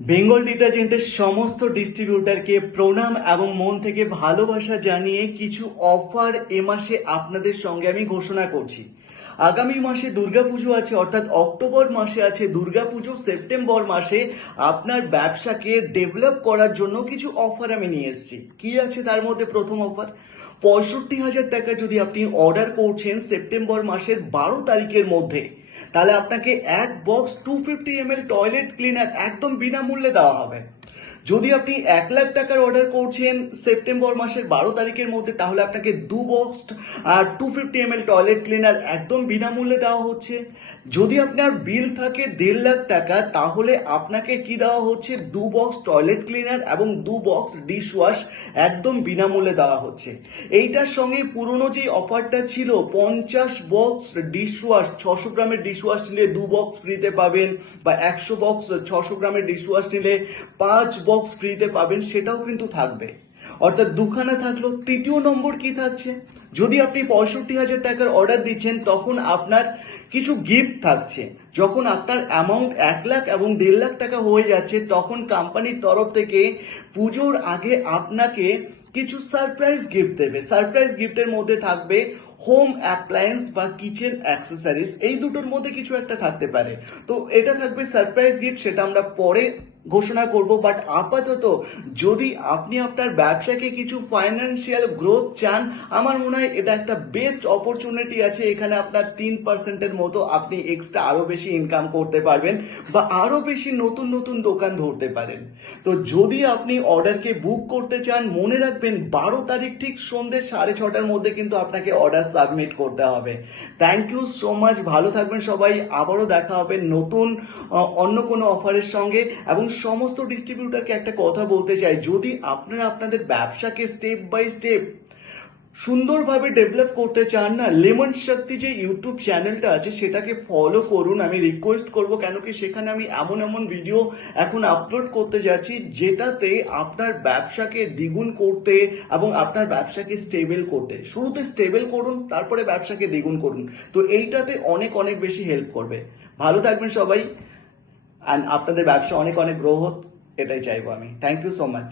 বেঙ্গল ডিটারজেন্টের সমস্ত ডিস্ট্রিবিউটারকে প্রণাম এবং মন থেকে ভালোবাসা জানিয়ে কিছু অফার এ মাসে আপনাদের সঙ্গে আমি ঘোষণা করছি। আগামী মাসে দুর্গাপুজো আছে, অর্থাৎ অক্টোবর মাসে আছে দুর্গাপুজো, সেপ্টেম্বর মাসে আপনার ব্যবসাকে ডেভেলপ করার জন্য কিছু অফার আমি নিয়ে এসেছি। কি আছে তার মধ্যে প্রথম অফার? পঁয়ষট্টি হাজার টাকা যদি আপনি অর্ডার করছেন সেপ্টেম্বর মাসের বারো তারিখের মধ্যে তাহলে আপনাকে এক box two fifty M toilet cleaner একদম বিনামূল্যে দেওয়া হবে। যদি আপনি এক লাখ টাকার অর্ডার করছেন সেপ্টেম্বর মাসের বারো তারিখের মধ্যে, তাহলে আপনাকে দু বক্স আর two fifty M L toilet cleaner একদম বিনামূল্যে দেওয়া হচ্ছে। যদি আপনার বিল থাকে দেড় লাখ টাকা, তাহলে আপনাকে কি দেওয়া হচ্ছে? দু বক্স টয়লেট ক্লিনার এবং দু বক্স ডিশ ওয়াশ একদম বিনামূল্যে দেওয়া হচ্ছে। এইটার সঙ্গে পুরনো যে অফারটা ছিল, পঞ্চাশ বক্স ডিশ ওয়াশ ছশো গ্রামের ডিশ ওয়াশ নিলে দু বক্স ফ্রিতে পাবেন বা একশো বক্স ছশো গ্রামের ডিশ ওয়াশ নিলে পাঁচ বক্স ফ্রিতে পাবেন, সেটাও কিন্তু থাকবে। অর্থাৎ দুখানা থাকল তৃতীয় নম্বর কি থাকছে? যদি আপনি পঁয়ষট্টি হাজার টাকার অর্ডার দিচ্ছেন, তখন আপনার কিছু গিফট থাকছে। যখন আপনার অ্যামাউন্ট এক লাখ এবং দেড় লাখ টাকা হয়ে যাচ্ছে, তখন কোম্পানির তরফ থেকে পুজোর আগে আপনাকে কিছু সারপ্রাইজ গিফট দেবে। সারপ্রাইজ গিফটের মধ্যে থাকবে হোম অ্যাপ্লায়েন্স বা কিচেন অ্যাক্সেসরিজ এই দুটোর মধ্যে কিছু একটা থাকতে পারে। তো এটা থাকবে সারপ্রাইজ গিফট সেটা আমরা পরে ঘোষণা করব বাট আপাতত যদি আপনি আপনার ব্যবসাকে কিছু ফাইন্যান্সিয়াল গ্রোথ চান, আমার মনে হয় এটা একটা বেস্ট অপরচুনিটি আছে। এখানে আপনার তিন পার্সেন্টের মতো আপনি এক্সট্রা আরও বেশি ইনকাম করতে পারবেন বা আরও বেশি নতুন নতুন দোকান ধরতে পারেন। তো যদি আপনি অর্ডারকে বুক করতে চান, মনে রাখবেন বারো তারিখ ঠিক সন্ধ্যে সাড়ে ছটার মধ্যে কিন্তু আপনাকে অর্ডার সাবমিট করতে হবে। থ্যাংক ইউ সো মাচ ভালো থাকবেন সবাই, আবারও দেখা হবে নতুন অন্য কোনো অফারের সঙ্গে। এবং সমস্ত ডিস্ট্রিবিউটারকে একটা কথা বলতে চাই। যদি আপনারা আপনাদের ব্যবসাকে স্টেপ বাই স্টেপ সুন্দরভাবে ডেভেলপ করতে চান না লেমন শক্তি যে ইউটিউব চ্যানেলটা আছে, সেটাকে ফলো করুন। আমি রিকোয়েস্ট করব কেন কি সেখানে আমি এমন এমন ভিডিও এখন আপলোড করতে যাচ্ছি, যেটাতে আপনার ব্যবসাকে দ্বিগুণ করতে এবং আপনার ব্যবসাকে স্টেবল করতে। শুরুতে স্টেবল করুন, তারপরে ব্যবসাকে দ্বিগুণ করুন। তো এইটাতে অনেক অনেক বেশি হেল্প করবে। ভালো থাকবেন সবাই। অ্যান্ড আপনাদের ব্যবসা অনেক অনেক গ্রো হোক এটাই চাইব আমি। Thank you so much